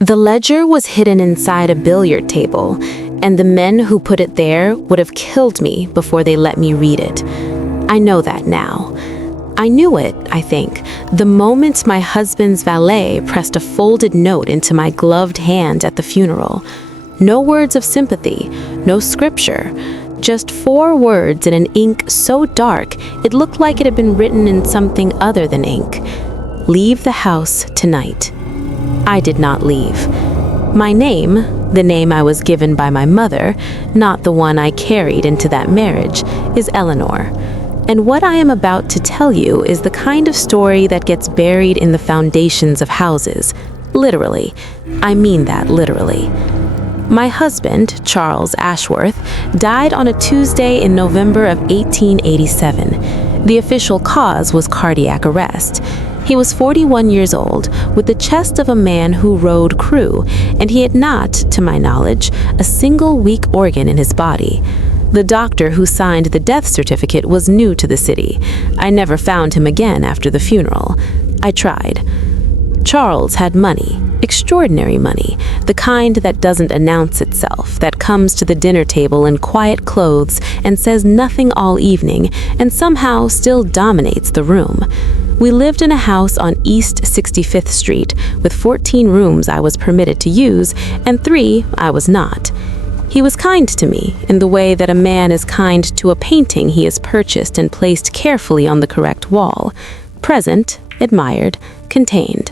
The ledger was hidden inside a billiard table, and the men who put it there would have killed me before they let me read it. I know that now. I knew it, I think, the moment my husband's valet pressed a folded note into my gloved hand at the funeral. No words of sympathy, no scripture, just 4 words in an ink so dark it looked like it had been written in something other than ink. Leave the house tonight. I did not leave. My name, the name I was given by my mother, not the one I carried into that marriage, is Eleanor. And what I am about to tell you is the kind of story that gets buried in the foundations of houses. Literally. I mean that literally. My husband, Charles Ashworth, died on a Tuesday in November of 1887. The official cause was cardiac arrest. He was 41 years old, with the chest of a man who rode crew, and he had not, to my knowledge, a single weak organ in his body. The doctor who signed the death certificate was new to the city. I never found him again after the funeral. I tried. Charles had money, extraordinary money, the kind that doesn't announce itself, that comes to the dinner table in quiet clothes and says nothing all evening, and somehow still dominates the room. We lived in a house on East 65th Street with 14 rooms I was permitted to use, and 3 I was not. He was kind to me in the way that a man is kind to a painting he has purchased and placed carefully on the correct wall. Present, admired, contained.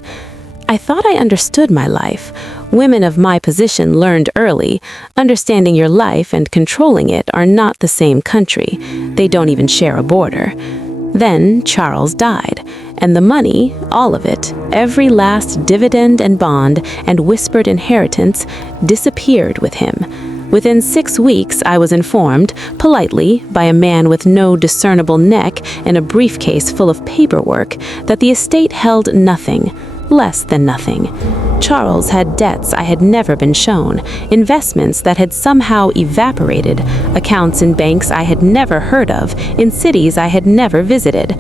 I thought I understood my life. Women of my position learned early. Understanding your life and controlling it are not the same country. They don't even share a border. Then Charles died, and the money, all of it, every last dividend and bond and whispered inheritance, disappeared with him. Within 6 weeks, I was informed, politely, by a man with no discernible neck and a briefcase full of paperwork, that the estate held nothing, less than nothing. Charles had debts I had never been shown, investments that had somehow evaporated, accounts in banks I had never heard of, in cities I had never visited.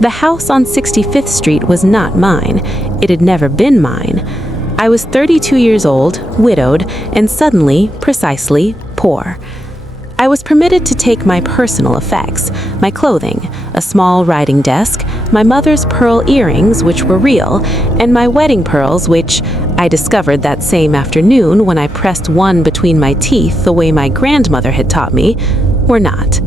The house on 65th Street was not mine. It had never been mine. I was 32 years old, widowed, and suddenly, precisely, poor. I was permitted to take my personal effects, my clothing, a small writing desk, my mother's pearl earrings, which were real, and my wedding pearls, which I discovered that same afternoon when I pressed one between my teeth the way my grandmother had taught me, were not.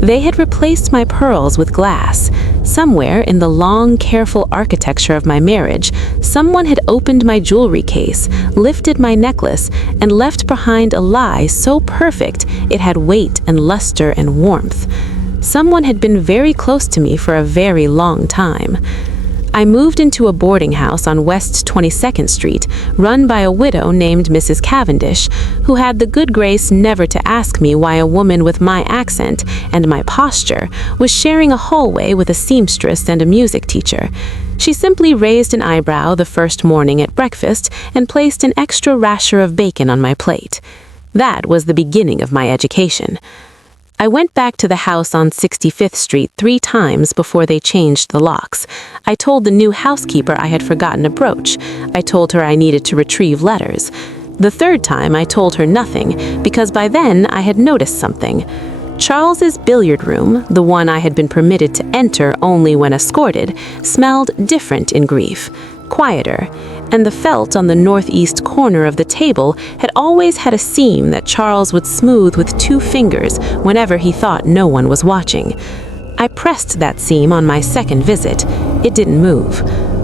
They had replaced my pearls with glass. Somewhere in the long, careful architecture of my marriage, someone had opened my jewelry case, lifted my necklace, and left behind a lie so perfect it had weight and luster and warmth. Someone had been very close to me for a very long time. I moved into a boarding house on West 22nd Street, run by a widow named Mrs. Cavendish, who had the good grace never to ask me why a woman with my accent and my posture was sharing a hallway with a seamstress and a music teacher. She simply raised an eyebrow the first morning at breakfast and placed an extra rasher of bacon on my plate. That was the beginning of my education. I went back to the house on 65th Street 3 times before they changed the locks. I told the new housekeeper I had forgotten a brooch. I told her I needed to retrieve letters. The 3rd time I told her nothing, because by then I had noticed something. Charles's billiard room, the one I had been permitted to enter only when escorted, smelled different in grief, quieter, and the felt on the northeast corner of the table had always had a seam that Charles would smooth with 2 fingers whenever he thought no one was watching. I pressed that seam on my 2nd visit. It didn't move.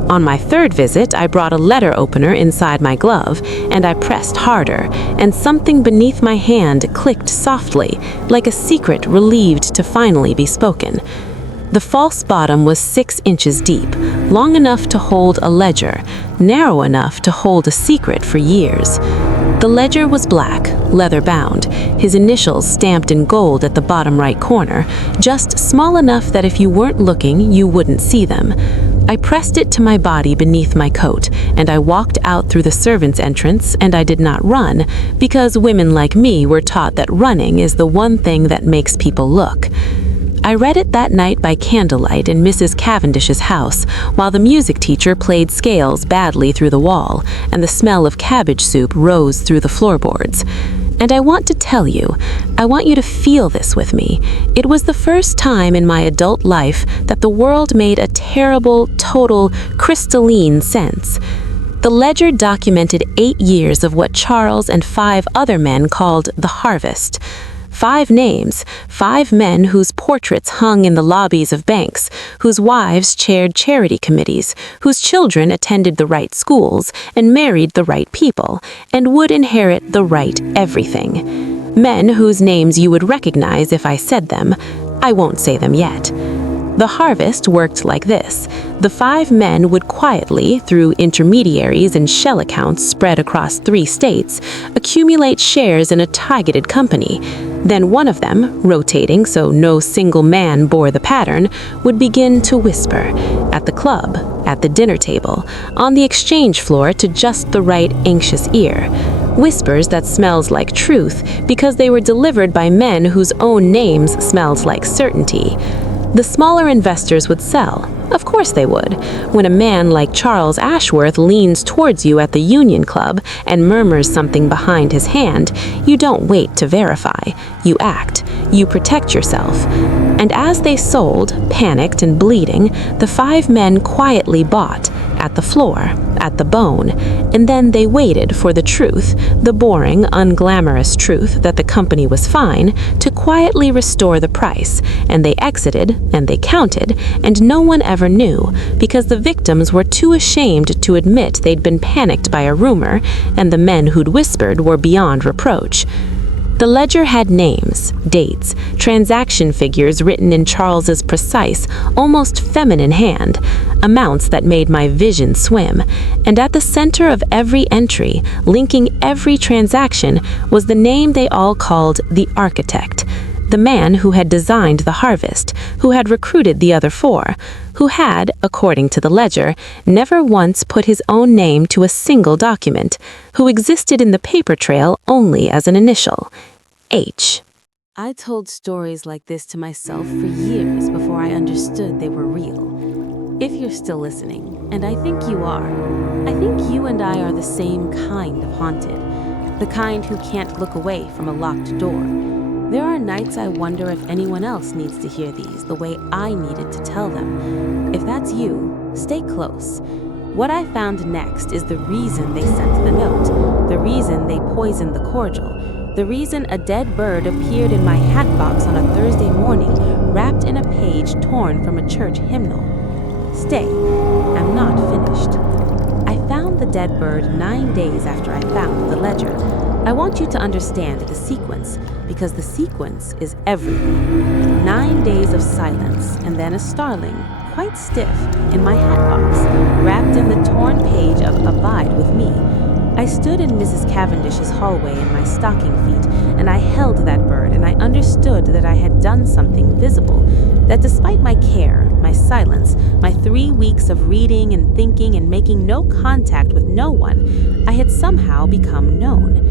On my 3rd visit, I brought a letter opener inside my glove, and I pressed harder, and something beneath my hand clicked softly, like a secret relieved to finally be spoken. The false bottom was 6 inches deep, long enough to hold a ledger, narrow enough to hold a secret for years. The ledger was black, leather-bound, his initials stamped in gold at the bottom right corner, just small enough that if you weren't looking, you wouldn't see them. I pressed it to my body beneath my coat, and I walked out through the servants' entrance, and I did not run, because women like me were taught that running is the one thing that makes people look. I read it that night by candlelight in Mrs. Cavendish's house, while the music teacher played scales badly through the wall, and the smell of cabbage soup rose through the floorboards. And I want to tell you, I want you to feel this with me. It was the first time in my adult life that the world made a terrible, total, crystalline sense. The ledger documented 8 years of what Charles and 5 other men called the harvest. 5 names, 5 men whose portraits hung in the lobbies of banks, whose wives chaired charity committees, whose children attended the right schools and married the right people, and would inherit the right everything. Men whose names you would recognize if I said them. I won't say them yet. The harvest worked like this. The 5 men would quietly, through intermediaries and shell accounts spread across 3 states, accumulate shares in a targeted company. Then one of them, rotating so no single man bore the pattern, would begin to whisper, at the club, at the dinner table, on the exchange floor to just the right anxious ear. Whispers that smells like truth because they were delivered by men whose own names smelled like certainty. The smaller investors would sell. Of course they would. When a man like Charles Ashworth leans towards you at the Union Club and murmurs something behind his hand, you don't wait to verify. You act. You protect yourself. And as they sold, panicked and bleeding, the 5 men quietly bought, at the floor, at the bone, and then they waited for the truth, the boring, unglamorous truth that the company was fine, to quietly restore the price, and they exited, and they counted, and no one ever knew, because the victims were too ashamed to admit they'd been panicked by a rumor, and the men who'd whispered were beyond reproach. The ledger had names, dates, transaction figures written in Charles's precise, almost feminine hand, amounts that made my vision swim, and at the center of every entry, linking every transaction, was the name they all called the architect, the man who had designed the harvest, who had recruited the other 4, who had, according to the ledger, never once put his own name to a single document, who existed in the paper trail only as an initial, H. I told stories like this to myself for years before I understood they were real. If you're still listening, and I think you are, I think you and I are the same kind of haunted, the kind who can't look away from a locked door. There are nights I wonder if anyone else needs to hear these the way I needed to tell them. If that's you, stay close. What I found next is the reason they sent the note, the reason they poisoned the cordial, the reason a dead bird appeared in my hat box on a Thursday morning, wrapped in a page torn from a church hymnal. Stay, I'm not finished. I found the dead bird 9 days after I found the ledger. I want you to understand the sequence, because the sequence is everything. 9 days of silence, and then a starling, quite stiff, in my hat box, wrapped in the torn page of Abide With Me. I stood in Mrs. Cavendish's hallway in my stocking feet, and I held that bird, and I understood that I had done something visible, that despite my care, my silence, my 3 weeks of reading and thinking and making no contact with no one, I had somehow become known.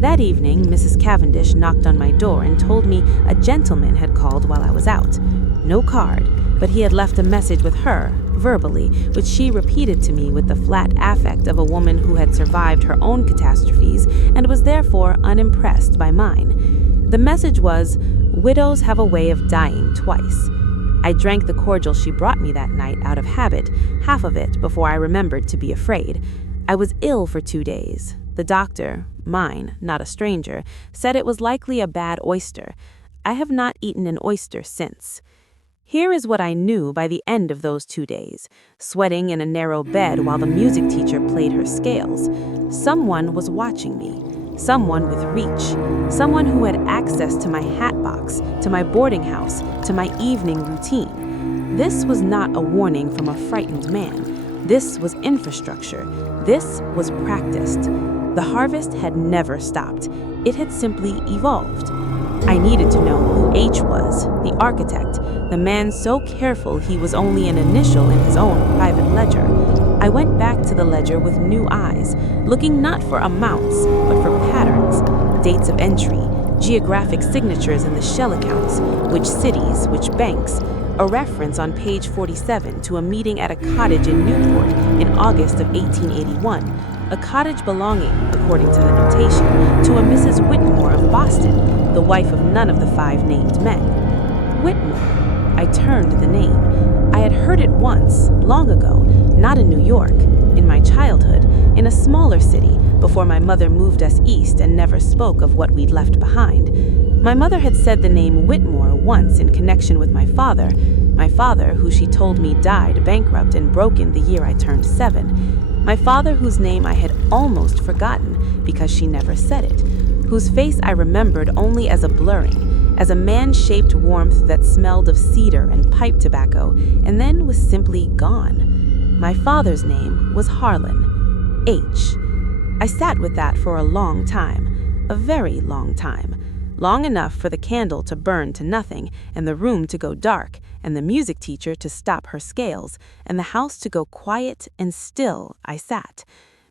That evening, Mrs. Cavendish knocked on my door and told me a gentleman had called while I was out. No card, but he had left a message with her, verbally, which she repeated to me with the flat affect of a woman who had survived her own catastrophes and was therefore unimpressed by mine. The message was, "Widows have a way of dying twice." I drank the cordial she brought me that night out of habit, half of it before I remembered to be afraid. I was ill for 2 days. The doctor, mine, not a stranger, said it was likely a bad oyster. I have not eaten an oyster since. Here is what I knew by the end of those 2 days, sweating in a narrow bed while the music teacher played her scales. Someone was watching me, someone with reach, someone who had access to my hat box, to my boarding house, to my evening routine. This was not a warning from a frightened man. This was infrastructure. This was practiced. The harvest had never stopped. It had simply evolved. I needed to know who H was, the architect, the man so careful he was only an initial in his own private ledger. I went back to the ledger with new eyes, looking not for amounts, but for patterns, dates of entry, geographic signatures in the shell accounts, which cities, which banks, a reference on page 47 to a meeting at a cottage in Newport in August of 1881, a cottage belonging, according to the notation, to a Mrs. Whitmore of Boston, the wife of none of the 5 named men. Whitmore. I turned the name. I had heard it once, long ago, not in New York, in my childhood, in a smaller city, before my mother moved us east and never spoke of what we'd left behind. My mother had said the name Whitmore once in connection with my father, who she told me died bankrupt and broken the year I turned 7. My father, whose name I had almost forgotten because she never said it, whose face I remembered only as a blurring, as a man-shaped warmth that smelled of cedar and pipe tobacco, and then was simply gone. My father's name was Harlan. H. I sat with that for a long time, a very long time. Long enough for the candle to burn to nothing, and the room to go dark, and the music teacher to stop her scales, and the house to go quiet and still. I sat.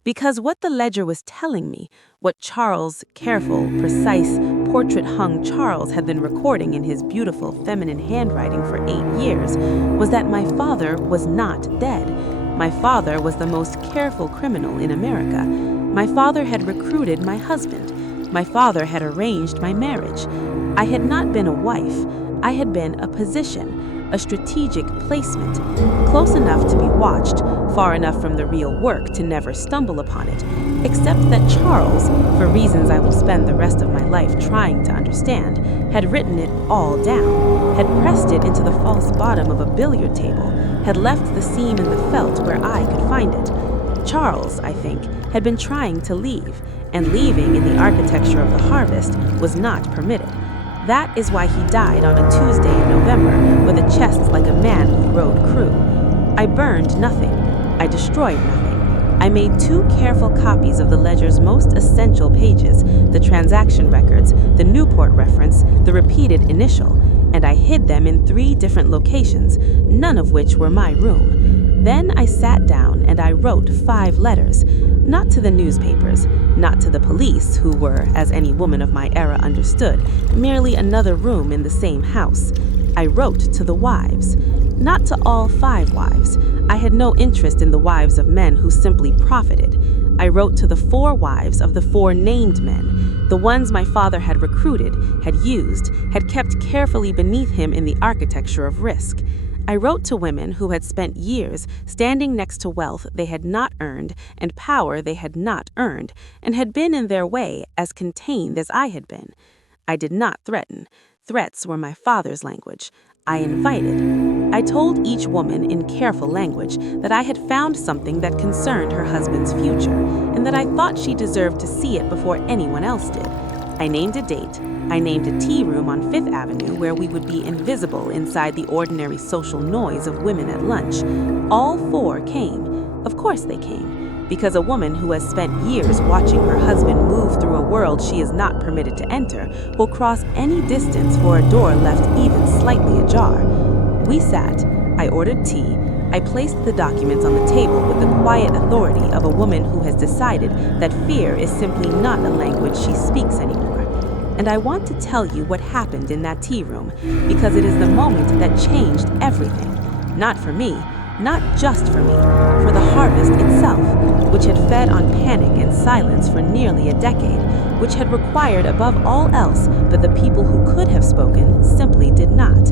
Because what the ledger was telling me, what Charles, careful, precise, portrait-hung Charles had been recording in his beautiful feminine handwriting for 8 years, was that my father was not dead. My father was the most careful criminal in America. My father had recruited my husband. My father had arranged my marriage. I had not been a wife. I had been a position, a strategic placement, close enough to be watched, far enough from the real work to never stumble upon it, except that Charles, for reasons I will spend the rest of my life trying to understand, had written it all down, had pressed it into the false bottom of a billiard table, had left the seam in the felt where I could find it. Charles, I think, had been trying to leave, and leaving in the architecture of the harvest was not permitted. That is why he died on a Tuesday in November with a chest like a man who rode crew. I burned nothing. I destroyed nothing. I made 2 careful copies of the ledger's most essential pages, the transaction records, the Newport reference, the repeated initial, and I hid them in 3 different locations, none of which were my room. Then I sat down and I wrote 5 letters, not to the newspapers, not to the police, who were, as any woman of my era understood, merely another room in the same house. I wrote to the wives, not to all 5 wives. I had no interest in the wives of men who simply profited. I wrote to the 4 wives of the 4 named men, the ones my father had recruited, had used, had kept carefully beneath him in the architecture of risk. I wrote to women who had spent years standing next to wealth they had not earned and power they had not earned, and had been in their way as contained as I had been. I did not threaten. Threats were my father's language. I invited. I told each woman in careful language that I had found something that concerned her husband's future, and that I thought she deserved to see it before anyone else did. I named a date. I named a tea room on 5th Avenue where we would be invisible inside the ordinary social noise of women at lunch. All 4 came. Of course they came, because a woman who has spent years watching her husband move through a world she is not permitted to enter will cross any distance for a door left even slightly ajar. We sat. I ordered tea. I placed the documents on the table with the quiet authority of a woman who has decided that fear is simply not a language she speaks anymore. And I want to tell you what happened in that tea room, because it is the moment that changed everything. Not for me, not just for me, for the harvest itself, which had fed on panic and silence for nearly a decade, which had required above all else that the people who could have spoken simply did not.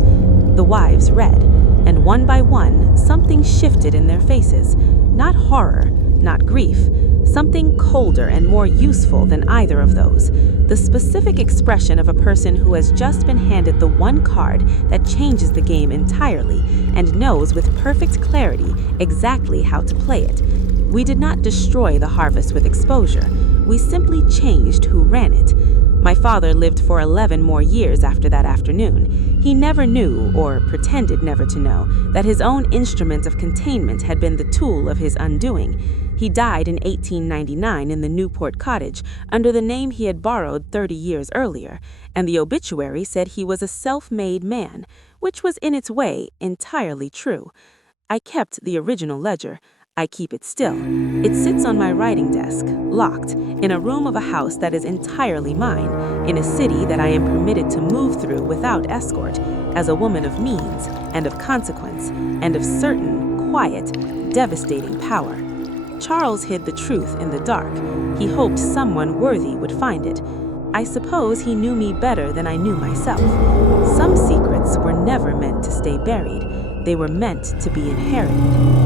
The wives read, and one by one, something shifted in their faces, not horror, not grief, something colder and more useful than either of those, the specific expression of a person who has just been handed the one card that changes the game entirely and knows with perfect clarity exactly how to play it. We did not destroy the harvest with exposure. We simply changed who ran it. My father lived for 11 more years after that afternoon. He never knew, or pretended never to know, that his own instrument of containment had been the tool of his undoing. He died in 1899 in the Newport cottage under the name he had borrowed 30 years earlier, and the obituary said he was a self-made man, which was in its way entirely true. I kept the original ledger. I keep it still. It sits on my writing desk, locked, in a room of a house that is entirely mine, in a city that I am permitted to move through without escort, as a woman of means and of consequence, and of certain, quiet, devastating power. Charles hid the truth in the dark. He hoped someone worthy would find it. I suppose he knew me better than I knew myself. Some secrets were never meant to stay buried. They were meant to be inherited.